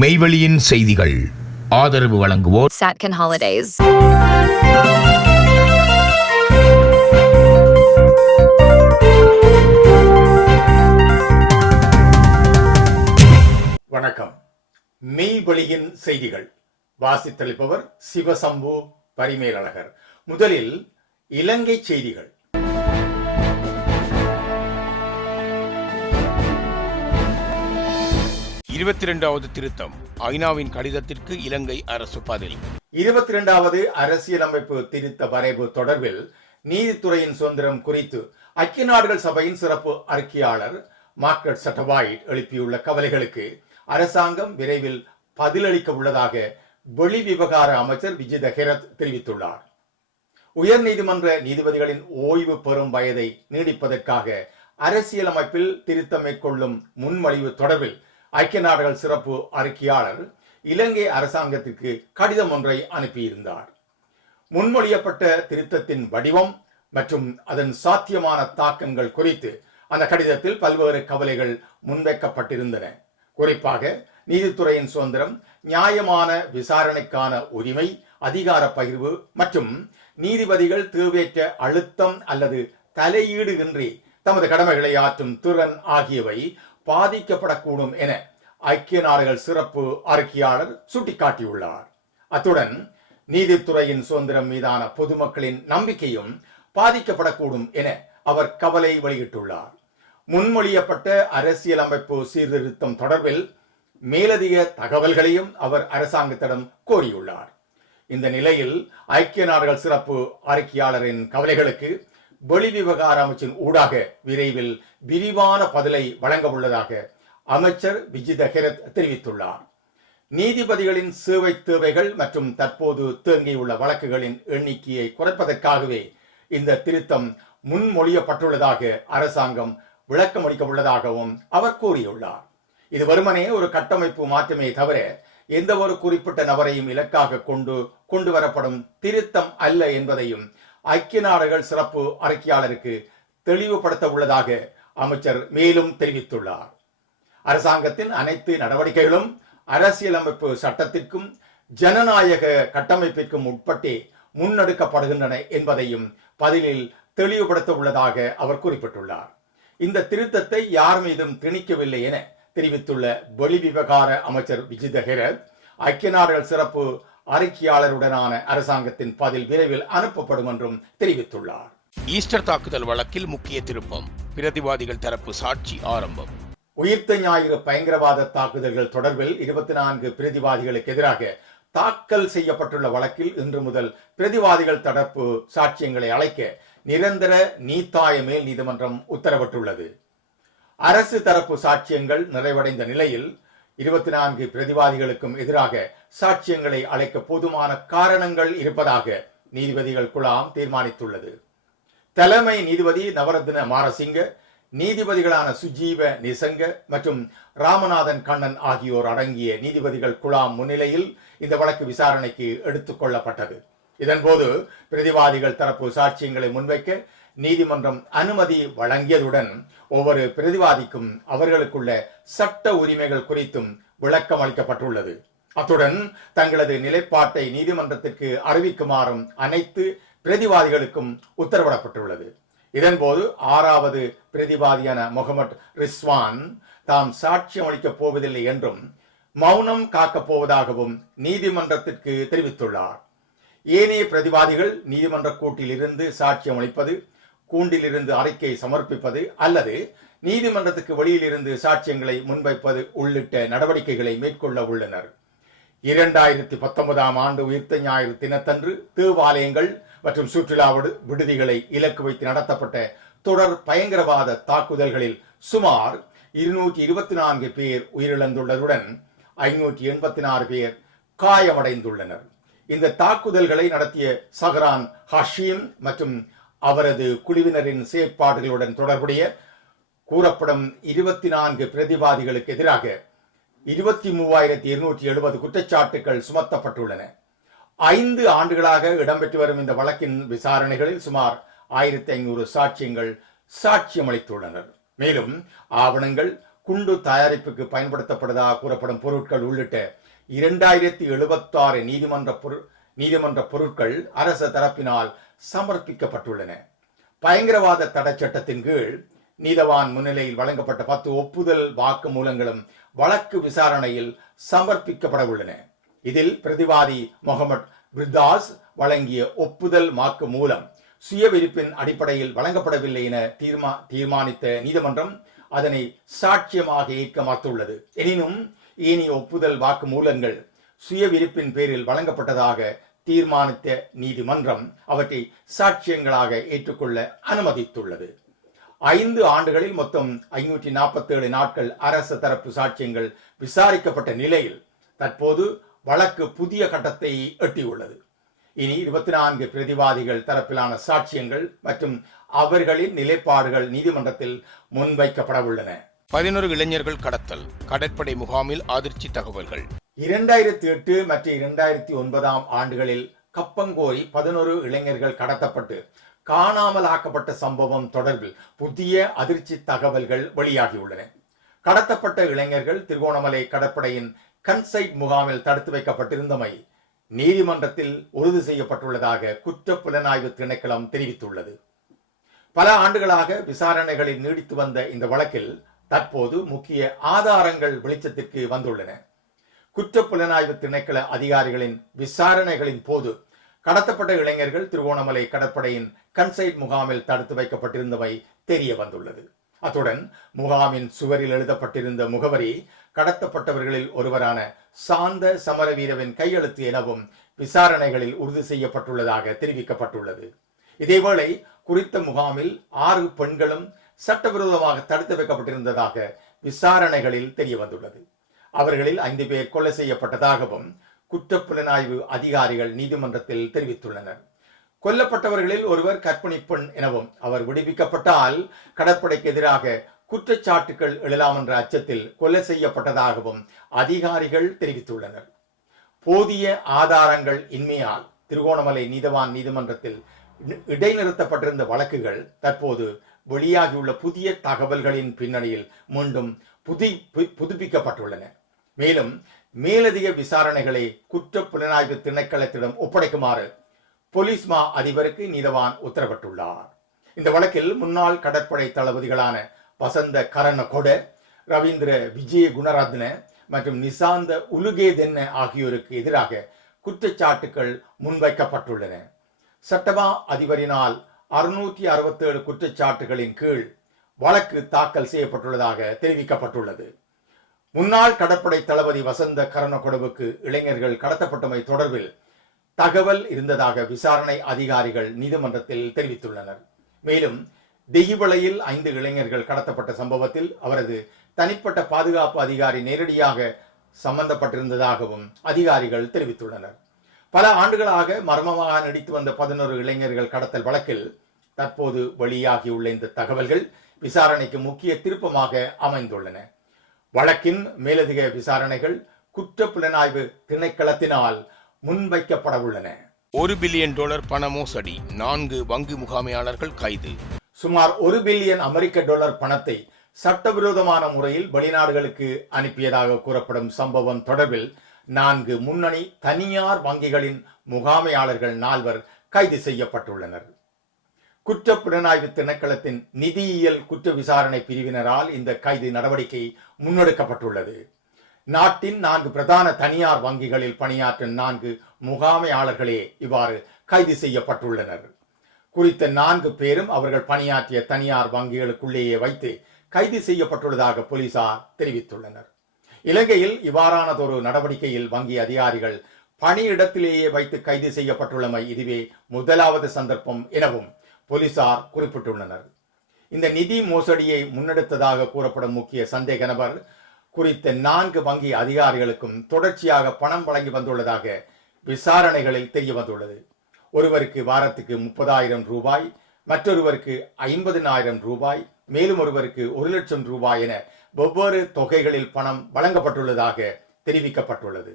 மெய்வெளியின் செய்திகள் ஆதரவு வழங்குவோர் Satcon Holidays. வணக்கம். மெய்வெளியின் செய்திகள் வாசித்தளிப்பவர் சிவசம்பு பரிமேலழகர். முதலில் இலங்கை செய்திகள். இருபத்தி 22வது திருத்தம் ஐநாவின் கடிதத்திற்கு இலங்கை அரசு பதில். 22வது அரசியலமைப்பு திருத்த வரைவு தொடர்பில் நீதித்துறையின் சுதந்திரம் குறித்து ஐக்கிய நாடுகள் சபையின் சிறப்பு அறிக்கையாளர் மார்க்ரெட் சட்டவாய்ட் எழுப்பியுள்ள கவலைகளுக்கு அரசாங்கம் விரைவில் பதிலளிக்க உள்ளதாக வெளிவிவகார அமைச்சர் விஜித ஹெரத் தெரிவித்துள்ளார். உயர் நீதிமன்ற நீதிபதிகளின் ஓய்வு பெறும் வயதை நீடிப்பதற்காக அரசியலமைப்பில் திருத்தம் மேற்கொள்ளும் முன்மொழிவு தொடர்பில் ஐக்கிய நாடுகள் சிறப்பு அறிக்கையாளர் இலங்கை அரசாங்கத்திற்கு கடிதம் ஒன்றை அனுப்பியிருந்தார். முன்மொழியப்பட்ட திருத்தத்தின் வடிவம் மற்றும் அதன் சாத்தியமான தாக்கங்கள் குறித்து அந்த கடிதத்தில் பல்வேறு கவலைகள் முன்வைக்கப்பட்டிருந்தன. குறிப்பாக நீதித்துறையின் சுதந்திரம், நியாயமான விசாரணைக்கான உரிமை, அதிகார பகிர்வு மற்றும் நீதிபதிகள் தேவையற்ற அழுத்தம் அல்லது தலையீடு இன்றி தமது கடமைகளை ஆற்றும் திறன் ஆகியவை பாதிக்கப்படக்கூடும் என ஐக்கிய நாடுகள் சிறப்பு அறிக்கையாளர் சுட்டிக்காட்டியுள்ளார். அத்துடன் நீதித்துறையின் சுதந்திரம் மீதான பொதுமக்களின் நம்பிக்கையும் பாதிக்கப்படக்கூடும் என அவர் கவலை வெளியிட்டுள்ளார். முன்மொழியப்பட்ட அரசியலமைப்பு சீர்திருத்தம் தொடர்பில் மேலதிக தகவல்களையும் அவர் அரசாங்கத்திடம் கோரியுள்ளார். இந்த நிலையில் ஐக்கிய நாடுகள் சிறப்பு அறிக்கையாளரின் கவலைகளுக்கு வெளிவிவகார அமைச்சின் ஊடாக விரைவில் விரிவான பதிலை வழங்க உள்ளதாக அமைச்சர் விஜித ஹெரத் தெரிவித்துள்ளார். நீதிபதிகளின் சேவை தேவைகள் மற்றும் தற்போது தேங்கியுள்ள வழக்குகளின் எண்ணிக்கையை குறைப்பதற்காகவே இந்த திருத்தம் முன்மொழியப்பட்டுள்ளதாக அரசாங்கம் விளக்கமளிக்க உள்ளதாகவும் அவர் கூறியுள்ளார். இது வெறுமனே ஒரு கட்டமைப்பு மாற்றமே தவிர எந்த ஒரு குறிப்பிட்ட நபரையும் இலக்காக கொண்டு வரப்படும் திருத்தம் அல்ல என்பதையும் ஐக்கிய நாடுகள் சிறப்பு அறிக்கையாளருக்கு தெளிவுபடுத்த உள்ளதாக அமைச்சர் மேலும் தெரிவித்துள்ளார். அரசாங்கத்தின் அனைத்து நடவடிக்கைகளும் அரசியலமைப்பு சட்டத்திற்கும் ஜனநாயக கட்டமைப்பிற்கும் உட்பட்டே முன்னெடுக்கப்படுகின்றன என்பதையும் பதிலில் தெளிவுபடுத்த உள்ளதாக அவர் குறிப்பிட்டுள்ளார். இந்த திருத்தத்தை யார் மீதும் திணிக்கவில்லை என தெரிவித்துள்ள வெளிவிவகார அமைச்சர் விஜித ஹெரத் ஐக்கிய நாடுகள் சிறப்பு அறிக்கையாளருடனான அரசாங்கத்தின் பதில் விரைவில் அனுப்பப்படும் என்றும் தெரிவித்துள்ளார். ஈஸ்டர் தாக்குதல் வழக்கில் முக்கிய திருப்பம், பிரதிவாதிகள் தரப்பு சாட்சி ஆரம்பம். உயிர்த்த ஞாயிறு பயங்கரவாத தாக்குதல்கள் தொடர்பில் 24 பிரதிவாதிகளுக்கு எதிராக தாக்கல் செய்யப்பட்டுள்ள வழக்கில் இன்று முதல் பிரதிவாதிகள் தரப்பு சாட்சியங்களை அழைக்க நிரந்தர நீத்தாய மேல் நீதிமன்றம் உத்தரவிட்டுள்ளது. அரசு தரப்பு சாட்சியங்கள் நிறைவடைந்த நிலையில் 24 பிரதிவாதிகளுக்கும் எதிராக சாட்சியங்களை அழைக்க போதுமான காரணங்கள் இருப்பதாக நீதிபதிகள் குழாம் தீர்மானித்துள்ளது. தலைமை நீதிபதி நவரத்ன மாரசிங்க, நீதிபதிகளான சுஜீவ நிசங்க மற்றும் ராமநாதன் கண்ணன் ஆகியோர் அடங்கிய நீதிபதிகள் குழாம் முன்னிலையில் இந்த வழக்கு விசாரணைக்கு எடுத்துக் கொள்ளப்பட்டது. இதன்போது பிரதிவாதிகள் தரப்பு சாட்சியங்களை முன்வைக்க நீதிமன்றம் அனுமதி வழங்கியதுடன் ஒவ்வொரு பிரதிவாதிக்கும் அவர்களுக்குள்ள சட்ட உரிமைகள் குறித்தும் விளக்கம் அளிக்கப்பட்டுள்ளது. அத்துடன் தங்களது நிலைப்பாட்டை நீதிமன்றத்திற்கு அறிவிக்குமாறும் அனைத்து பிரதிவாதிகளுக்கும் உத்தரவிடப்பட்டுள்ளது. இதன்போது 6வது பிரதிவாதியான முகமது ரிஸ்வான் தாம் சாட்சியம் அளிக்கப் போவதில்லை என்றும் மௌனம் காக்கப் போவதாகவும் நீதிமன்றத்திற்கு தெரிவித்துள்ளார். ஏனைய பிரதிவாதிகள் நீதிமன்ற கூட்டில் இருந்து சாட்சியம் அளிப்பது, கூண்டிலிருந்து அறிக்கை சமர்ப்பிப்பது அல்லது நீதிமன்றத்துக்கு வெளியில் இருந்து சாட்சியங்களை முன்வைப்பது உள்ளிட்ட நடவடிக்கைகளை மேற்கொள்ள உள்ளனர். 2019ஆம் ஆண்டு உயிர்த்த ஞாயிறு தினத்தன்று தேவாலயங்கள் மற்றும் சுற்றுலா விடுதிகளை இலக்கு வைத்து நடத்தப்பட்ட தொடர் பயங்கரவாத தாக்குதல்களில் சுமார் 224 பேர் உயிரிழந்துள்ளதுடன் 586 பேர் காயமடைந்துள்ளனர். இந்த தாக்குதல்களை நடத்திய சஹரான் ஹஷீம் மற்றும் அவரது குழுவினரின் செயற்பாடுகளுடன் தொடர்புடைய கூறப்படும் 24 பிரதிவாதிகளுக்கு எதிராக 23,270 குற்றச்சாட்டுகள் சுமத்தப்பட்டுள்ளன. 5 ஆண்டுகளாக இடம்பெற்று வரும் இந்த வழக்கின் விசாரணைகளில் சுமார் 1500 சாட்சியங்கள் சாட்சியம் அளித்துள்ளனர். மேலும் ஆவணங்கள், குண்டு தயாரிப்புக்கு பயன்படுத்தப்படுவதாக கூறப்படும் பொருட்கள் உள்ளிட்ட 2076 நீதிமன்ற பொருட்கள் அரச தரப்பினால் சமர்ப்பிக்கப்பட்டுள்ளன. பயங்கரவாத தடை சட்டத்தின் கீழ் நீதவான் முன்னிலையில் வழங்கப்பட்ட 10 ஒப்புதல் வாக்கு மூலங்களும் வழக்கு விசாரணையில் சமர்ப்பிக்கப்பட உள்ளன. இதில் பிரதிவாதி முகமது பிர்தாஸ் வழங்கிய ஒப்புதல் வாக்கு மூலம் சுயவிருப்பின் அடிப்படையில் வழங்கப்படவில்லை என தீர்மானித்த நீதிமன்றம் அதனை சாட்சியமாக ஏற்க மறுத்துள்ளது. எனினும் ஏனைய ஒப்புதல் வாக்கு மூலங்கள் சுயவிருப்பின் பேரில் வழங்கப்பட்டதாக தீர்மானித்த நீதிமன்றம் அவற்றை சாட்சியங்களாக ஏற்றுக்கொள்ள அனுமதித்துள்ளது. 5 ஆண்டுகளில் மொத்தம் 547 நாட்கள் அரசு தரப்பு சாட்சியங்கள் விசாரிக்கப்பட்ட நிலையில் தற்போது வழக்கு புதிய கட்டத்தை எட்டியுள்ளது. இனி 24 பிரதிவாதிகள் தரப்பிலான சாட்சியங்கள் மற்றும் அவர்களின் நிலைப்பாடுகள் நீதிமன்றத்தில் முன்வைக்கப்பட உள்ளன. 11 இளைஞர்கள் கடத்தல், கடற்படை முகாமில் அதிர்ச்சி தகவல்கள். 2008 மற்றும் 2009 ஆண்டுகளில் கப்பங்கோரி 11 இளைஞர்கள் கடத்தப்பட்டு காணாமல் ஆக்கப்பட்ட சம்பவம் தொடர்பில் புதிய அதிர்ச்சி தகவல்கள் வெளியாகியுள்ளன. கடத்தப்பட்ட இளைஞர்கள் திருகோணமலை கடற்படையின் கன்சைட் முகாமில் தடுத்து வைக்கப்பட்டிருந்தமை நீதிமன்றத்தில் உறுதி செய்யப்பட்டுள்ளதாக குற்றப்புலனாய்வு திணைக்களம் தெரிவித்துள்ளது. பல ஆண்டுகளாக விசாரணைகளில் நீடித்து வந்த இந்த வழக்கில் தற்போது முக்கிய ஆதாரங்கள் வெளிச்சத்திற்கு வந்துள்ளன. குற்றப்புலனாய்வு திணைக்கள அதிகாரிகளின் விசாரணைகளின் போது கடத்தப்பட்ட இளைஞர்கள் திருகோணமலை கடற்படையின் கன்சைட் முகாமில் தடுத்து வைக்கப்பட்டிருந்தவை தெரிய வந்துள்ளது. அத்துடன் முகாமின் சுவரில் எழுதப்பட்டிருந்த முகவரி கடத்தப்பட்டவர்களில் ஒருவரான சாந்த சமரவீரவின் கையெழுத்து எனவும் விசாரணைகளில் உறுதி செய்யப்பட்டுள்ளதாக தெரிவிக்கப்பட்டுள்ளது. இதேவேளை குறித்த முகாமில் 6 பெண்களும் சட்டவிரோதமாக தடுத்து வைக்கப்பட்டிருந்ததாக விசாரணைகளில் தெரிய வந்துள்ளது. அவர்களில் 5 பேர் கொலை செய்யப்பட்டதாகவும் குற்றப்புலனாய்வு அதிகாரிகள் நீதிமன்றத்தில் தெரிவித்துள்ளனர். கொல்லப்பட்டவர்களில் ஒருவர் கர்ப்பிணி பெண் எனவும் அவர் விடுவிக்கப்பட்டால் கடற்படைக்கு எதிராக குற்றச்சாட்டுகள் எழலாம் என்ற அச்சத்தில் கொலை செய்யப்பட்டதாகவும் அதிகாரிகள் தெரிவித்துள்ளனர். போதிய ஆதாரங்கள் இன்மையால் திருகோணமலை நீதவான் நீதிமன்றத்தில் இடைநிறுத்தப்பட்டிருந்த வழக்குகள் தற்போது வெளியாகியுள்ள புதிய தகவல்களின் பின்னணியில் மீண்டும் புதுப்பிக்கப்பட்டுள்ளன. மேலும் மேலதிக விசாரணைகளை குற்றப்புலனாய்வு திணைக்களத்திடம் ஒப்படைக்குமாறு போலீஸ் மா அதிபருக்கு நீதவான் உத்தரவிட்டுள்ளார். இந்த வழக்கில் முன்னாள் கடற்படை தளபதிகளான வசந்த கரணகொட, ரவீந்திர விஜய குணரத்ன மற்றும் நிசாந்த உலுகேதென்ன ஆகியோருக்கு எதிராக குற்றச்சாட்டுகள் முன்வைக்கப்பட்டுள்ளன. சட்டமா அதிபரினால் 667 குற்றச்சாட்டுகளின் கீழ் வழக்கு தாக்கல் செய்யப்பட்டுள்ளதாக தெரிவிக்கப்பட்டுள்ளது. முன்னாள் கடற்படை தளபதி வசந்த கரணகொடவுக்கு இளைஞர்கள் கடத்தப்பட்டமை தொடர்பில் தகவல் இருந்ததாக விசாரணை அதிகாரிகள் நீதிமன்றத்தில் தெரிவித்துள்ளனர். மேலும் தெஹிவளையில் 5 இளைஞர்கள் கடத்தப்பட்ட சம்பவத்தில் அவரது தனிப்பட்ட பாதுகாப்பு அதிகாரி நேரடியாக சம்பந்தப்பட்டிருந்ததாகவும் அதிகாரிகள் தெரிவித்துள்ளனர். பல ஆண்டுகளாக மர்மமாக நடித்து வந்த 11 இளைஞர்கள் கடத்தல் வழக்கில் தற்போது வெளியாகியுள்ள இந்த தகவல்கள் விசாரணைக்கு முக்கிய திருப்பமாக அமைந்துள்ளன. வழக்கின் மேலதிக விசாரணைகள் குற்றப்புலனாய்வு திணைக்களத்தினால் முன்வைக்கப்பட உள்ளன. $1 பில்லியன் பண மோசடி, 4 வங்கி முகாமையாளர்கள் கைது. சுமார் $1 பில்லியன் அமெரிக்க டாலர் பணத்தை சட்டவிரோதமான முறையில் வெளிநாடுகளுக்கு அனுப்பியதாக கூறப்படும் சம்பவம் தொடர்பில் 4 முன்னணி தனியார் வங்கிகளின் முகாமையாளர்கள் 4 கைது செய்யப்பட்டுள்ளனர். குற்றப்புலனாய்வு திணைக்களத்தின் நிதியியல் குற்ற விசாரணை பிரிவினரால் இந்த கைது நடவடிக்கை முன்னெடுக்கப்பட்டுள்ளது. நாட்டின் 4 பிரதான தனியார் வங்கிகளில் பணியாற்றும் 4 முகாமையாளர்களே இவ்வாறு கைது செய்யப்பட்டுள்ளனர். குறித்த 4 பேரும் அவர்கள் பணியாற்றிய தனியார் வங்கிகளுக்குள்ளேயே வைத்து கைது செய்யப்பட்டுள்ளதாக போலீசார் தெரிவித்துள்ளனர். இலங்கையில் இவ்வாறானதொரு நடவடிக்கையில் வங்கி அதிகாரிகள் பணியிடத்திலேயே வைத்து கைது செய்யப்பட்டுள்ளமை இதுவே முதலாவது சந்தர்ப்பம் எனவும் போலீசார் குறிப்பிட்டுள்ளனர். இந்த நிதி மோசடியை முன்னெடுத்ததாக கூறப்படும் முக்கிய சந்தேக நபர் குறித்த 4 வங்கி அதிகாரிகளுக்கும் தொடர்ச்சியாக பணம் வழங்கி வந்துள்ளதாக விசாரணைகளில் தெரிய வந்துள்ளது. ஒருவருக்கு வாரத்துக்கு 30,000 ரூபாய், மற்றொருவருக்கு 50,000 ரூபாய், மேலும் ஒருவருக்கு 1 லட்சம் ரூபாய் என வெவ்வேறு தொகைகளில் பணம் வழங்கப்பட்டுள்ளதாக தெரிவிக்கப்பட்டுள்ளது.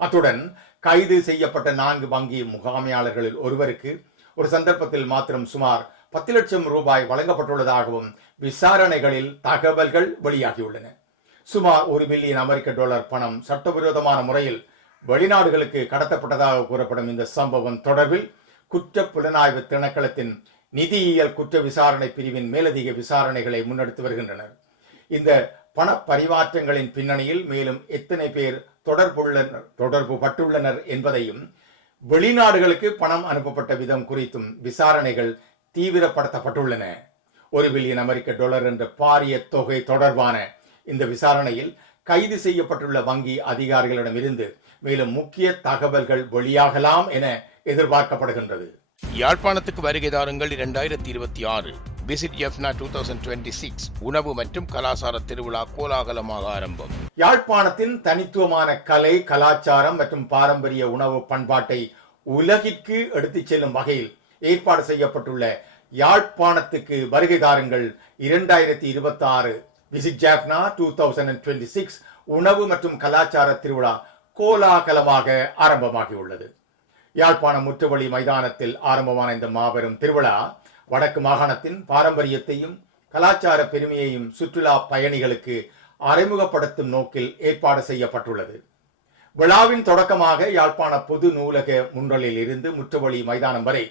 அத்துடன் கைது செய்யப்பட்ட 4 வங்கி முகாமையாளர்களில் ஒருவருக்கு ஒரு சந்தர்ப்பத்தில் மாத்திரம் சுமார் 10 லட்சம் ரூபாய் வழங்கப்பட்டுள்ளதாகவும் விசாரணைகளில் தகவல்கள் வெளியாகியுள்ளன. சுமார் $1 பில்லியன் பணம் சட்டவிரோதமான முறையில் வெளிநாடுகளுக்கு கடத்தப்பட்டதாக கூறப்படும் இந்த சம்பவம் தொடர்பில் குற்ற புலனாய்வு திணைக்களத்தின் நிதியியல் குற்ற விசாரணை பிரிவின் மேலதிக விசாரணைகளை முன்னெடுத்து வருகின்றனர். இந்த பண பரிமாற்றங்களின் பின்னணியில் மேலும் எத்தனை பேர் தொடர்பு பட்டுள்ளனர் என்பதையும் வெளிநாடுகளுக்கு பணம் அனுப்பப்பட்ட விதம் குறித்தும் விசாரணைகள் தீவிரப்படுத்தப்பட்டுள்ளன. $1 பில்லியன் என்ற பாரிய தொகை தொடர்பான இந்த விசாரணையில் கைது செய்யப்பட்டுள்ள வங்கி அதிகாரிகளிடமிருந்து மேலும் முக்கிய தகவல்கள் வெளியாகலாம் என எதிர்பார்க்கப்படுகின்றது. யாழ்ப்பாணத்துக்கு வருகை தாருங்கள் 2026 விசிட் ஜெஃப்னா 2026 உணவு மற்றும் கலாசார திருவிழா கோலாகலமாக ஆரம்பம். யாழ்ப்பாணத்தின் தனித்துவமான கலை, கலாச்சாரம் மற்றும் பாரம்பரிய உணவு பண்பாட்டை உலகிற்கு எடுத்துச் செல்லும் வகையில் ஏற்பாடு செய்யப்பட்டுள்ள யாழ்ப்பாணத்துக்கு வருகை தாருங்கள் 2026 விசிட் ஜெஃப்னா 2026 உணவு மற்றும் கலாச்சார திருவிழா கோலாகலமாக ஆரம்பமாகியுள்ளது. யாழ்ப்பாணம் முற்றுவழி மைதானத்தில் ஆரம்பமான இந்த மாபெரும் திருவிழா வடக்கு மாகாணத்தின் பாரம்பரியத்தையும் கலாச்சார பெருமையையும் சுற்றுலா பயணிகளுக்கு அறிமுகப்படுத்தும் நோக்கில் ஏற்பாடு செய்யப்பட்டுள்ளது. விழாவின் தொடக்கமாக யாழ்ப்பாண பொது நூலக முன்றலில் இருந்து முற்றுவழி மைதானம் வரை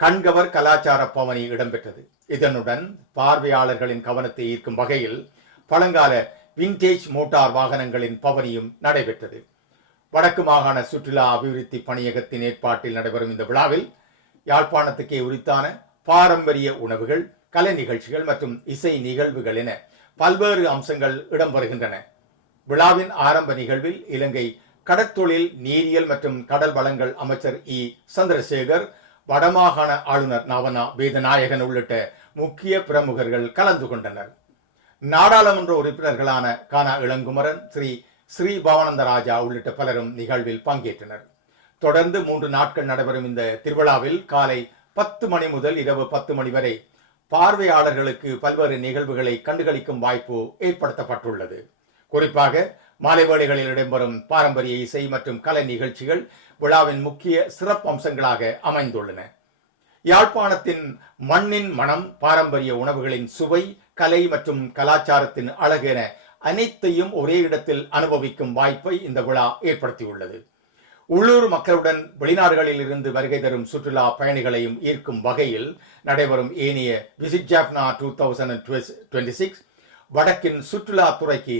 கண்கவர் கலாச்சார பவனி இடம்பெற்றது. இதனுடன் பார்வையாளர்களின் கவனத்தை ஈர்க்கும் வகையில் பழங்கால விண்டேஜ் மோட்டார் வாகனங்களின் பவனியும் நடைபெற்றது. வடக்கு மாகாண சுற்றுலா அபிவிருத்தி பணியகத்தின் ஏற்பாட்டில் நடைபெறும் இந்த விழாவில் யாழ்ப்பாணத்துக்கே உரித்தான பாரம்பரிய உணவுகள், கலை நிகழ்ச்சிகள் மற்றும் இசை நிகழ்வுகள் என பல்வேறு அம்சங்கள் இடம்பெறுகின்றன. விழாவின் ஆரம்ப நிகழ்வில் இலங்கை கடற்தொழில், நீரியல் மற்றும் கடல் வளங்கள் அமைச்சர் இ. சந்திரசேகர், வடமாகாண ஆளுநர் நவனா வேதநாயகன் உள்ளிட்ட முக்கிய பிரமுகர்கள் கலந்து கொண்டனர். நாடாளுமன்ற உறுப்பினர்களான கானா இளங்குமரன், ஸ்ரீ பவானந்த ராஜா உள்ளிட்ட பலரும் நிகழ்வில் பங்கேற்றனர். தொடர்ந்து 3 நாட்கள் நடைபெறும் இந்த திருவிழாவில் காலை 10 மணி முதல் இரவு 10 மணி வரை பார்வையாளர்களுக்கு பல்வேறு நிகழ்வுகளை கண்டுகளிக்கும் வாய்ப்பு ஏற்படுத்தப்பட்டுள்ளது. குறிப்பாக மாலை வேளைகளில் இடம்பெறும் பாரம்பரிய இசை மற்றும் கலை நிகழ்ச்சிகள் விழாவின் முக்கிய சிறப்பு அம்சங்களாக அமைந்துள்ளன. யாழ்ப்பாணத்தின் மண்ணின் மனம், பாரம்பரிய உணவுகளின் சுவை, கலை மற்றும் கலாச்சாரத்தின் அழகு என அனைத்தையும் ஒரே இடத்தில் அனுபவிக்கும் வாய்ப்பை இந்த விழா ஏற்படுத்தியுள்ளது. உள்ளூர் மக்களுடன் வெளிநாடுகளில் இருந்து வருகை தரும் சுற்றுலா பயணிகளையும் ஈர்க்கும் வகையில் நடைபெறும் ஏனைய விசிட் ஜெஃப்னா 2026 வடக்கின் சுற்றுலா துறைக்கு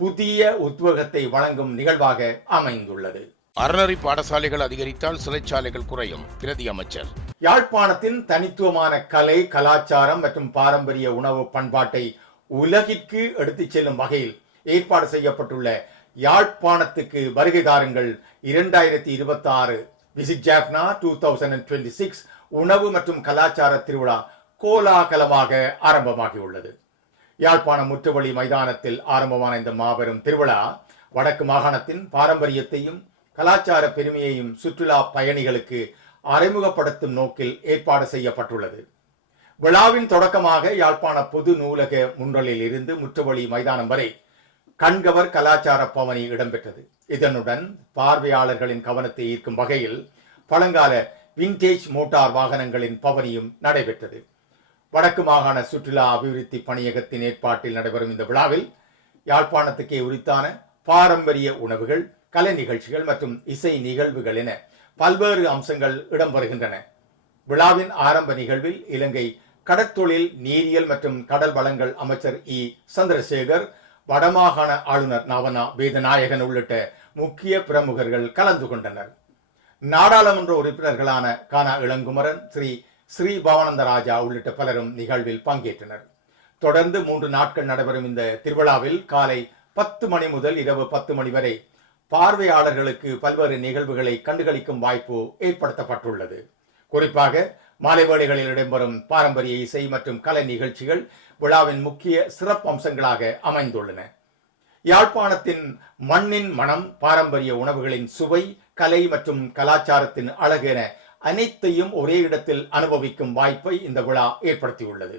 புதிய உத்வேகத்தை வழங்கும் நிகழ்வாக அமைந்துள்ளது. அறநெறி பாடசாலைகள் அதிகரித்தால் சிறைச்சாலைகள் குறையும், பிரதி அமைச்சர். யாழ்ப்பாணத்தின் தனித்துவமான கலை, கலாச்சாரம் மற்றும் பாரம்பரிய உணவு பண்பாட்டை உலகிற்கு எடுத்துச் செல்லும் வகையில் ஏற்பாடு செய்யப்பட்டுள்ள யாழ்ப்பாணத்துக்கு வருகை தாருங்கள் 2026 விசிட் ஜெஃப்னா 2026 உணவு மற்றும் கலாச்சார திருவிழா கோலாகலமாக ஆரம்பமாகியுள்ளது. யாழ்ப்பாணம் முற்றுவழி மைதானத்தில் ஆரம்பமான இந்த மாபெரும் திருவிழா வடக்கு மாகாணத்தின் பாரம்பரியத்தையும் கலாச்சார பெருமையையும் சுற்றுலா பயணிகளுக்கு அறிமுகப்படுத்தும் நோக்கில் ஏற்பாடு செய்யப்பட்டுள்ளது. விழாவின் தொடக்கமாக யாழ்ப்பாண பொது நூலக முன்றலில் இருந்து முற்றுவழி மைதானம் வரை கண்கவர் கலாச்சார பவனி இடம்பெற்றது. இதனுடன் பார்வையாளர்களின் கவனத்தை ஈர்க்கும் வகையில் பழங்கால விண்டேஜ் மோட்டார் வாகனங்களின் பவனியும் நடைபெற்றது. வடக்கு மாகாண சுற்றுலா அபிவிருத்தி பணியகத்தின் ஏற்பாட்டில் நடைபெறும் இந்த விழாவில் யாழ்ப்பாணத்துக்கே உரித்தான பாரம்பரிய உணவுகள், கலை நிகழ்ச்சிகள் மற்றும் இசை நிகழ்வுகள் என பல்வேறு அம்சங்கள் இடம்பெறுகின்றன. விழாவின் ஆரம்ப நிகழ்வில் இலங்கை கடற்தொழில், நீரியல் மற்றும் கடல் வளங்கள் அமைச்சர் இ. சந்திரசேகர், வடமாகாண ஆளுநர் நவனா வேதநாயகன் உள்ளிட்ட முக்கிய பிரமுகர்கள் கலந்து கொண்டனர். நாடாளுமன்ற உறுப்பினர்களான கானா இளங்குமரன், ஸ்ரீ பவானந்த ராஜா உள்ளிட்ட பலரும் நிகழ்வில் பங்கேற்றனர். தொடர்ந்து 3 நாட்கள் நடைபெறும் இந்த திருவிழாவில் காலை 10 மணி முதல் இரவு 10 மணி வரை பார்வையாளர்களுக்கு பல்வேறு நிகழ்வுகளை கண்டுகளிக்கும் வாய்ப்பு ஏற்படுத்தப்பட்டுள்ளது. குறிப்பாக மாலை வேளைகளில் இடம்பெறும் பாரம்பரிய இசை மற்றும் கலை நிகழ்ச்சிகள் விழாவின் முக்கிய சிறப்பு அம்சங்களாக அமைந்துள்ளன. யாழ்ப்பாணத்தின் மண்ணின் மனம், பாரம்பரிய உணவுகளின் சுவை, கலை மற்றும் கலாச்சாரத்தின் அழகு என அனைத்தையும் ஒரே இடத்தில் அனுபவிக்கும் வாய்ப்பை இந்த விழா ஏற்படுத்தியுள்ளது.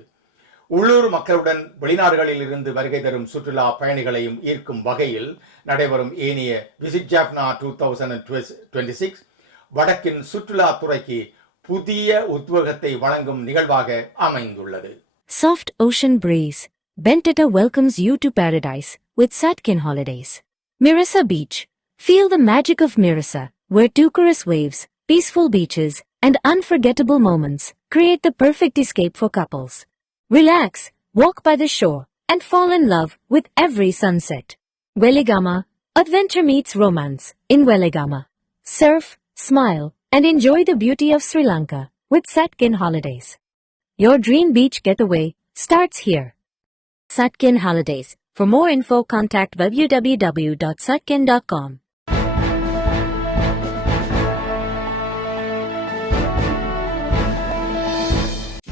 உள்ளூர் மக்களுடன் வெளிநாடுகளில் இருந்து வருகை தரும் சுற்றுலா பயணிகளையும் ஈர்க்கும் வகையில் நடைபெறும் ஏனைய விசிட் ஜெஃப்னா 2026 வடக்கின் சுற்றுலா துறைக்கு புதிய உத்வேகத்தை வழங்கும் நிகழ்வாக அமைந்துள்ளது. Soft ocean breeze. Bentata welcomes you to paradise. with Satkin Holidays. Mirasa Beach. Feel the magic of Mirasa, where Tucaris waves, peaceful beaches, and unforgettable moments create the perfect escape for couples. Relax, walk by the shore, and fall in love with every sunset. Weligama. Adventure meets romance in Weligama. Surf, smile, and enjoy the beauty of Sri Lanka with Satkin Holidays. Your dream beach getaway starts here. Satkin Holidays. For more info, contact www.satkin.com.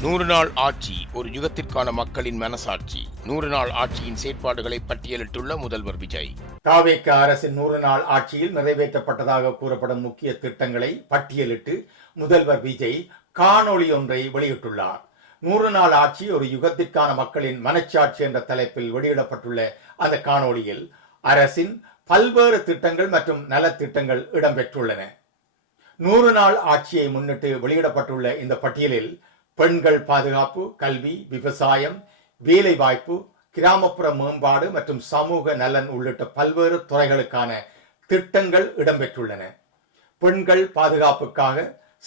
நூறு நாள் ஆட்சி ஒரு யுகத்திற்கான மக்களின் மனசாட்சி. 100 நாள் ஆட்சியின் செயற்பாடுகளை பட்டியலிட்டுள்ள முதல்வர் விஜய். தாவேக அரசின் 100 நாள் ஆட்சியில் நிறைவேற்றப்பட்டதாக கூறப்படும் முக்கிய திட்டங்களை பட்டியலிட்டு முதல்வர் விஜய் காணொளி ஒன்றை வெளியிட்டுள்ளார். 100 நாள் ஆட்சி ஒரு யுகத்திற்கான மக்களின் மனச்சாட்சி என்ற தலைப்பில் வெளியிடப்பட்டுள்ள அந்த காணொளியில் அரசின் பல்வேறு திட்டங்கள் மற்றும் நலத்திட்டங்கள் இடம்பெற்றுள்ளன. 100 நாள் ஆட்சியை முன்னிட்டு வெளியிடப்பட்டுள்ள இந்த பட்டியலில் பெண்கள் பாதுகாப்பு, கல்வி, விவசாயம், வேலைவாய்ப்பு, கிராமப்புற மேம்பாடு மற்றும் சமூக நலன் உள்ளிட்ட பல்வேறு துறைகளுக்கான திட்டங்கள் இடம்பெற்றுள்ளன. பெண்கள் பாதுகாப்புக்காக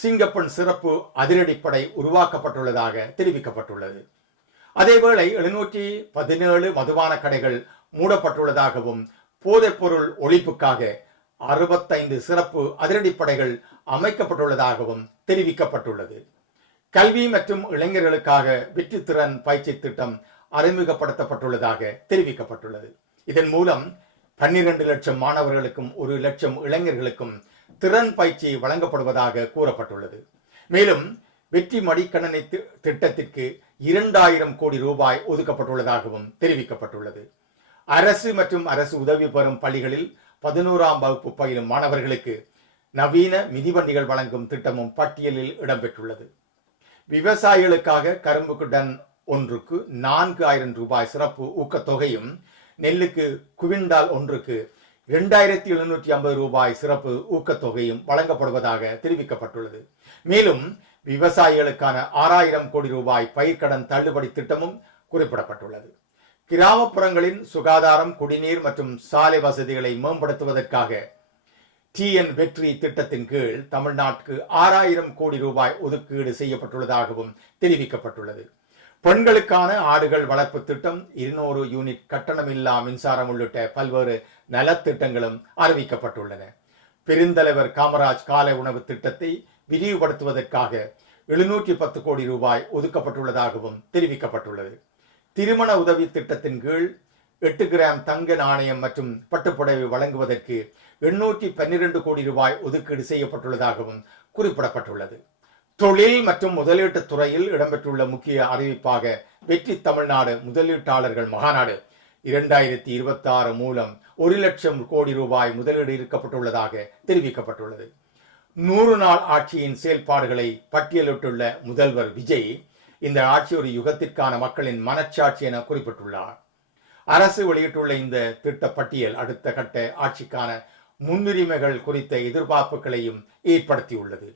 சிங்கப்பெண் சிறப்பு அதிரடிப்படை உருவாக்கப்பட்டுள்ளதாக தெரிவிக்கப்பட்டுள்ளது. அதேவேளை 717 மதுபான கடைகள் மூடப்பட்டுள்ளதாகவும் போதைப்பொருள் ஒழிப்புக்காக 65 சிறப்பு அதிரடிப்படைகள் அமைக்கப்பட்டுள்ளதாகவும் தெரிவிக்கப்பட்டுள்ளது. கல்வி மற்றும் இளைஞர்களுக்காக வெற்றி திறன் பயிற்சி திட்டம் அறிமுகப்படுத்தப்பட்டுள்ளதாக தெரிவிக்கப்பட்டுள்ளது. இதன் மூலம் 12 லட்சம் மாணவர்களுக்கும் 1 லட்சம் இளைஞர்களுக்கும் திறன் பயிற்சி வழங்கப்படுவதாக கூறப்பட்டுள்ளது. மேலும் வெற்றி மடிக்கணனி திட்டத்திற்கு 2000 கோடி ரூபாய் ஒதுக்கப்பட்டுள்ளதாகவும் தெரிவிக்கப்பட்டுள்ளது. அரசு மற்றும் அரசு உதவி பெறும் பள்ளிகளில் 11ஆம் வகுப்பு பயிலும் மாணவர்களுக்கு நவீன மிதிவண்டிகள் வழங்கும் திட்டமும் பட்டியலில் இடம்பெற்றுள்ளது. விவசாயிகளுக்காக கரும்புக்கு டன் ஒன்றுக்கு 4000 ரூபாய் சிறப்பு ஊக்கத்தொகையும், நெல்லுக்கு குவிண்டால் ஒன்றுக்கு 2750 ரூபாய் சிறப்பு ஊக்கத்தொகையும் வழங்கப்படுவதாக தெரிவிக்கப்பட்டுள்ளது. மேலும் விவசாயிகளுக்கான 6000 கோடி ரூபாய் பயிர்க்கடன் தள்ளுபடி திட்டமும் குறிப்பிடப்பட்டுள்ளது. கிராமப்புறங்களின் சுகாதாரம், குடிநீர் மற்றும் சாலை வசதிகளை மேம்படுத்துவதற்காக TN வெற்றி திட்டத்தின் கீழ் தமிழ்நாட்டுக்கு 6000 கோடி ரூபாய் ஒதுக்கீடு செய்யப்பட்டுள்ளதாகவும் தெரிவிக்கப்பட்டுள்ளது. பெண்களுக்கான ஆடுகள் வளர்ப்பு திட்டம், 200 யூனிட் கட்டணமில்லா மின்சாரம் உள்ளிட்ட பல்வேறு நலத்திட்டங்களும் அறிவிக்கப்பட்டுள்ளன. பெருந்தலைவர் காமராஜ் காலை உணவு திட்டத்தை விரிவுபடுத்துவதற்காக 710 கோடி ரூபாய் ஒதுக்கப்பட்டுள்ளதாகவும் தெரிவிக்கப்பட்டுள்ளது. திருமண உதவி திட்டத்தின் கீழ் 8 கிராம் தங்க நாணயம் மற்றும் பட்டுப்புடவை வழங்குவதற்கு 812 கோடி ரூபாய் ஒதுக்கீடு செய்யப்பட்டுள்ளதாகவும் குறிப்பிடப்பட்டுள்ளது. தொழில் மற்றும் முதலீட்டு துறையில் இடம்பெற்றுள்ள முக்கிய அறிவிப்பாக வெற்றி தமிழ்நாடு முதலீட்டாளர்கள் மகாநாடு 2026 மூலம் 1 லட்சம் கோடி ரூபாய் முதலீடு ஈர்க்கப்பட்டுள்ளதாக தெரிவிக்கப்பட்டுள்ளது. 100 நாள் ஆட்சியின் செயல்பாடுகளை பட்டியலிட்டுள்ள முதல்வர் விஜய் இந்த ஆட்சி ஒரு யுகத்திற்கான மக்களின் மனச்சாட்சி என குறிப்பிட்டுள்ளார். அரசு வெளியிட்டுள்ள இந்த திட்ட பட்டியல் அடுத்த கட்ட ஆட்சிக்கான முன்னுரிமைகள் குறித்த எதிர்பார்ப்புகளையும் ஏற்படுத்தியுள்ளது.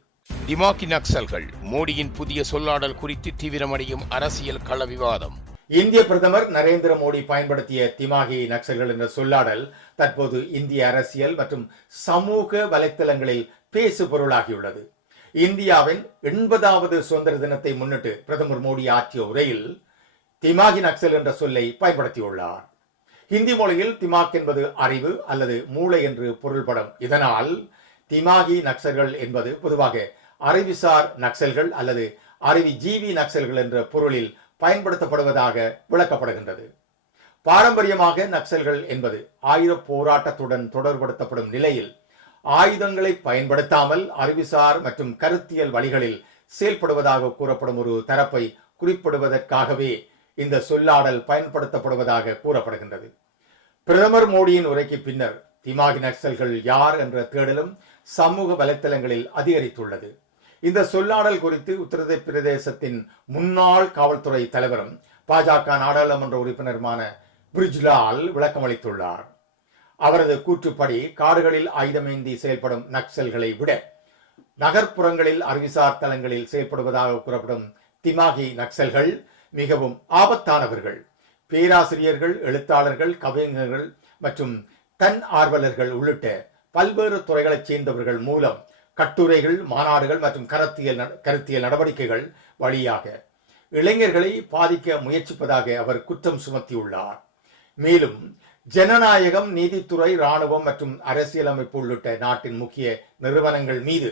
திமாகி நக்சல்கள் மோடியின் புதிய சொல்லாடல் குறித்து தீவிரமடையும் அரசியல் கள விவாதம். இந்திய பிரதமர் நரேந்திர மோடி பயன்படுத்திய திமாகி நக்சல்கள் என்ற சொல்லாடல் தற்போது இந்திய அரசியல் மற்றும் சமூக வலைத்தளங்களில் பேசு பொருளாகியுள்ளது. இந்தியாவின் 80வது சுதந்திர தினத்தை முன்னிட்டு பிரதமர் மோடி ஆற்றிய உரையில் திமாகி நக்சல் என்ற சொல்லை பயன்படுத்தியுள்ளார். ஹிந்தி மொழியில் திமாக் என்பது அறிவு அல்லது மூளை என்று பொருள்படும். இதனால் திமாகி நக்சல்கள் என்பது பொதுவாக அறிவுசார் நக்சல்கள் அல்லது அறிவுஜீவி நக்சல்கள் என்ற பொருளில் பயன்படுத்தப்படுவதாக விளக்கப்படுகின்றது. பாரம்பரியமாக நக்சல்கள் என்பது ஆயுத போராட்டத்துடன் தொடர்படுத்தப்படும் நிலையில் ஆயுதங்களை பயன்படுத்தாமல் அறிவுசார் மற்றும் கருத்தியல் வழிகளில் செயல்படுவதாக கூறப்படும் ஒரு தரப்பை குறிப்பிடுவதற்காகவே இந்த சொல்லாடல் பயன்படுத்தப்படுவதாக கூறப்படுகின்றது. பிரதமர் மோடியின் உரைக்கு பின்னர் திமாகி நக்சல்கள் யார் என்ற தேடலும் சமூக வலைத்தளங்களில் அதிகரித்துள்ளது. இந்த சொல்லாடல் குறித்து உத்தரப்பிரதேசத்தின் முன்னாள் காவல்துறை தலைவரும் பாஜக நாடாளுமன்ற உறுப்பினருமான பிரிஜ்லால் விளக்கமளித்துள்ளார். அவரது கூற்றுப்படி காடுகளில் ஆயுதமேந்தி செயல்படும் நக்சல்களை விட நகர்ப்புறங்களில் அறிவுசார் தளங்களில் செயல்படுவதாக கூறப்படும் திமாகி நக்சல்கள் மிகவும் ஆபத்தானவர்கள். பேராசிரியர்கள், எழுத்தாளர்கள், கவிஞர்கள் மற்றும் தன் ஆர்வலர்கள் உள்ளிட்ட பல்வேறு துறைகளைச் சேர்ந்தவர்கள் மூலம் கட்டுரைகள், மாநாடுகள் மற்றும் கருத்தியல் நடவடிக்கைகள் வழியாக இளைஞர்களை பாதிக்க முயற்சிப்பதாக அவர் குற்றம் சுமத்தியுள்ளார். மேலும் ஜனநாயகம், நீதித்துறை, இராணுவம் மற்றும் அரசியலமைப்பு உள்ளிட்ட நாட்டின் முக்கிய நிறுவனங்கள் மீது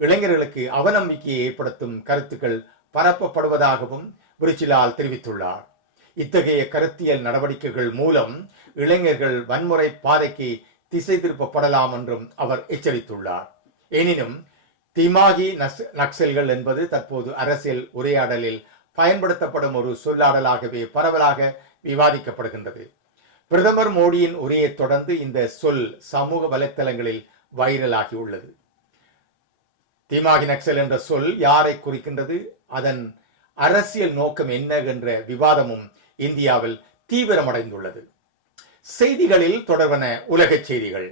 இளைஞர்களுக்கு அவநம்பிக்கையை ஏற்படுத்தும் கருத்துக்கள் பரப்பப்படுவதாகவும் விரிச்சிலால் தெரிவித்துள்ளார். இத்தகைய கருத்தியல் நடவடிக்கைகள் மூலம் இளைஞர்கள் வன்முறை பாதைக்கு திசை திருப்பப்படலாம் என்றும் அவர் எச்சரித்துள்ளார். எனினும் திமாகி நக்சல்கள் என்பது தற்போது அரசியல் உரையாடலில் பயன்படுத்தப்படும் ஒரு சொல்லாடலாகவே பரவலாக விவாதிக்கப்படுகின்றது. பிரதமர் மோடியின் உரையை தொடர்ந்து இந்த சொல் சமூக வலைத்தளங்களில் வைரலாகி உள்ளது. திமாகி நக்சல் என்ற சொல் யாரை குறிக்கின்றது, அதன் அரசியல் நோக்கம் என்ன என்ற விவாதமும் இந்தியாவில் தீவிரமடைந்துள்ளது. செய்திகளில் தொடர்பான உலகச் செய்திகள்.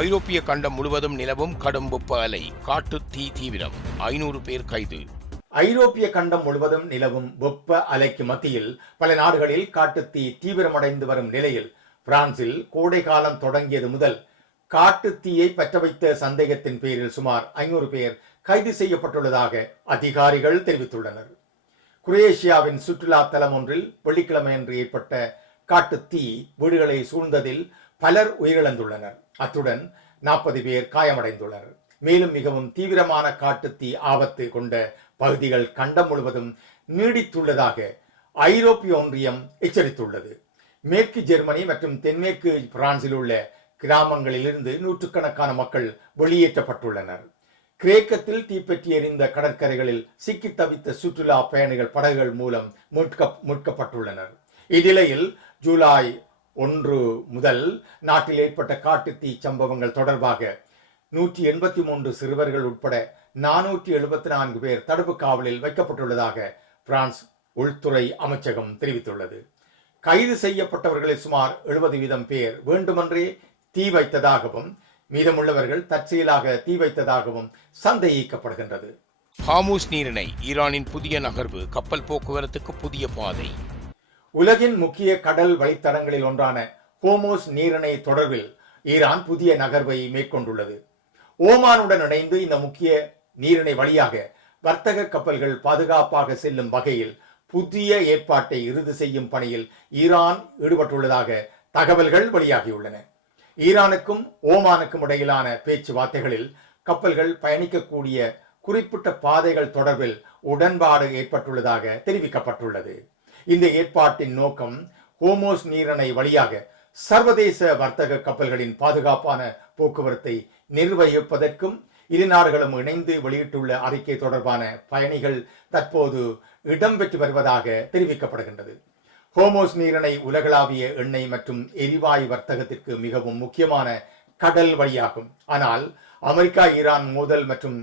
ஐரோப்பிய கண்டம் முழுவதும் நிலவும் கடும் வெப்ப அலை, காட்டு தீ தீவிரம், 500 பேர் கைது. ஐரோப்பிய கண்டம் முழுவதும் நிலவும் வெப்ப அலைக்கு மத்தியில் பல நாடுகளில் காட்டுத்தீ தீவிரமடைந்து வரும் நிலையில் பிரான்சில் கோடை காலம் தொடங்கியது முதல் காட்டுத்தீயை பற்ற வைத்த சந்தேகத்தின் பேரில் சுமார் 500 பேர் கைது செய்யப்பட்டுள்ளதாக அதிகாரிகள் தெரிவித்துள்ளனர். குரேஷியாவின் சுற்றுலா தலம் ஒன்றில் வெள்ளிக்கிழமையன்று ஏற்பட்ட காட்டுத்தீ வீடுகளை சூழ்ந்ததில் பலர் உயிரிழந்துள்ளனர். அத்துடன் 40 பேர் காயமடைந்துள்ளனர். மேலும் மிகவும் தீவிரமான காட்டுத்தீ ஆபத்து கொண்ட பகுதிகள் கண்டம் முழுவதும் நீடித்துள்ளதாக ஐரோப்பிய ஒன்றியம் எச்சரித்துள்ளது. மேற்கு ஜெர்மனி மற்றும் தென்மேற்கு பிரான்சில் உள்ள கிராமங்களிலிருந்து நூற்றுக்கணக்கான மக்கள் வெளியேற்றப்பட்டுள்ளனர். கிரேக்கத்தில் தீப்பற்றி எரிந்த கடற்கரைகளில் சிக்கி தவித்த சுற்றுலா பயணிகள் படகுகள் மூலம் மீட்கப்பட்டுள்ளனர். இந்நிலையில் ஜூலை 1 முதல் நாட்டில் ஏற்பட்ட காட்டுத்தீ சம்பவங்கள் தொடர்பாக 183 சிறுவர்கள் உட்பட 474 பேர் தடுப்பு காவலில் வைக்கப்பட்டுள்ளதாக பிரான்ஸ் உள்துறை அமைச்சகம் தெரிவித்துள்ளது. கைது செய்யப்பட்டவர்களில் சுமார் 70% பேர் வேண்டுமென்றே தீ வைத்ததாகவும் மீதமுள்ளவர்கள் தற்செயலாக தீ வைத்ததாகவும் சந்தேகிக்கப்படுகின்றது. ஹார்முஸ் நீரிணை, ஈரானின் புதிய நகர்வு, கப்பல் போக்குவரத்துக்கு புதிய பாதை. உலகின் முக்கிய கடல் வழித்தடங்களில் ஒன்றான ஹோர்முஸ் நீரிணை தொடர்பில் ஈரான் புதிய நகர்வை மேற்கொண்டுள்ளது. ஓமானுடன் இணைந்து இந்த முக்கிய நீரிணை வழியாக வர்த்தக கப்பல்கள் பாதுகாப்பாக செல்லும் வகையில் புதிய ஏற்பாட்டை இறுதி செய்யும் பணியில் ஈரான் ஈடுபட்டுள்ளதாக தகவல்கள் வெளியாகியுள்ளன. ஈரானுக்கும் ஓமானுக்கும் இடையிலான பேச்சுவார்த்தைகளில் கப்பல்கள் பயணிக்கக்கூடிய குறிப்பிட்ட பாதைகள் தொடர்பில் உடன்பாடு ஏற்பட்டுள்ளதாக தெரிவிக்கப்பட்டுள்ளது. இந்த ஏற்பாட்டின் நோக்கம் ஹோர்முஸ் நீரிணை வழியாக சர்வதேச வர்த்தக கப்பல்களின் பாதுகாப்பான போக்குவரத்தை நிர்வகிப்பதற்கும் இரு நாடுகளும் இணைந்து வெளியிட்டுள்ள அறிக்கை தொடர்பான பயணிகள் தற்போது இடம்பெற்று வருவதாக தெரிவிக்கப்படுகின்றது. ஹோர்முஸ் நீரிணை உலகளாவிய எண்ணெய் மற்றும் எரிவாயு வர்த்தகத்திற்கு மிகவும் முக்கியமான கடல் வழியாகும். ஆனால் அமெரிக்கா ஈரான் மோதல் மற்றும்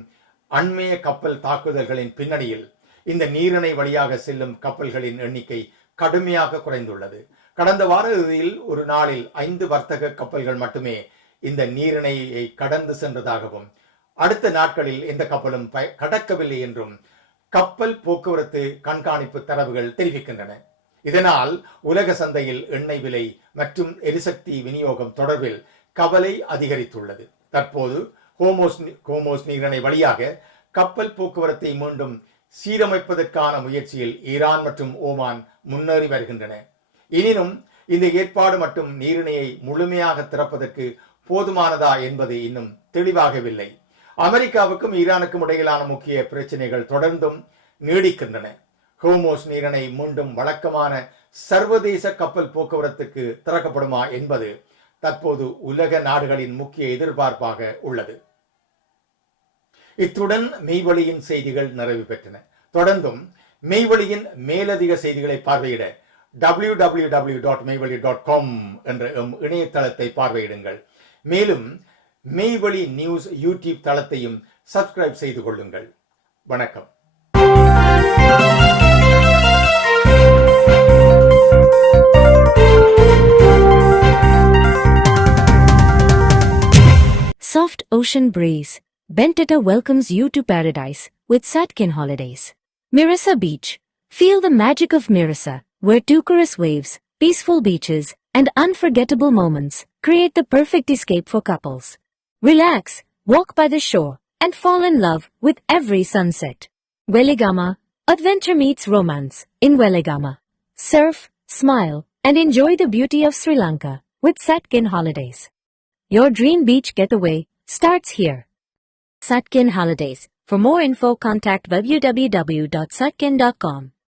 அண்மைய கப்பல் தாக்குதல்களின் பின்னணியில் இந்த நீரிணை வழியாக செல்லும் கப்பல்களின் எண்ணிக்கை கடுமையாக குறைந்துள்ளது. கடந்த வார இறுதியில் ஒரு நாளில் 5 வர்த்தக கப்பல்கள் மட்டுமே இந்த நீரிணையை கடந்து சென்றதாகவும் அடுத்த நாட்களில் எந்த கப்பலும் கடக்கவில்லை என்றும் கப்பல் போக்குவரத்து கண்காணிப்பு தரவுகள் தெரிவிக்கின்றன. இதனால் உலக சந்தையில் எண்ணெய் விலை மற்றும் எரிசக்தி விநியோகம் தொடர்பில் கவலை அதிகரித்துள்ளது. தற்போது ஹோர்முஸ் நீரிணை வழியாக கப்பல் போக்குவரத்தை மீண்டும் சீரமைப்பதற்கான முயற்சியில் ஈரான் மற்றும் ஓமான் முன்னேறி வருகின்றன. எனினும் இந்த ஏற்பாடு மற்றும் நீரிணையை முழுமையாக திறப்பதற்கு போதுமானதா என்பது இன்னும் தெளிவாகவில்லை. அமெரிக்காவுக்கும் ஈரானுக்கும் இடையிலான முக்கிய பிரச்சனைகள் தொடர்ந்தும் நீடிக்கின்றன. ஹோர்முஸ் நீரிணை மீண்டும் வழக்கமான சர்வதேச கப்பல் போக்குவரத்துக்கு திறக்கப்படுமா என்பது தற்போது உலக நாடுகளின் முக்கிய எதிர்பார்ப்பாக உள்ளது. இத்துடன் மெய்வழியின் செய்திகள் நிறைவு பெற்றன. தொடர்ந்தும் மெய்வழியின் மேலதிக செய்திகளை பார்வையிட www.மெய்வழி.com என்ற இணையதளத்தை பார்வையிடுங்கள். மேலும் மெய்வழி நியூஸ் யூடியூப் தளத்தையும் சப்ஸ்கிரைப் செய்து கொள்ளுங்கள். வணக்கம். Soft ocean breeze. Bentata welcomes you to paradise with Satkin Holidays. Mirasa Beach. Feel the magic of Mirasa, where Tucaris waves, peaceful beaches, and unforgettable moments create the perfect escape for couples. Relax, walk by the shore, and fall in love with every sunset. Weligama. Adventure meets romance in Weligama. Surf, smile, and enjoy the beauty of Sri Lanka with Satkin Holidays. Your dream beach getaway starts here. Satkin Holidays. For more info, contact www.satkin.com.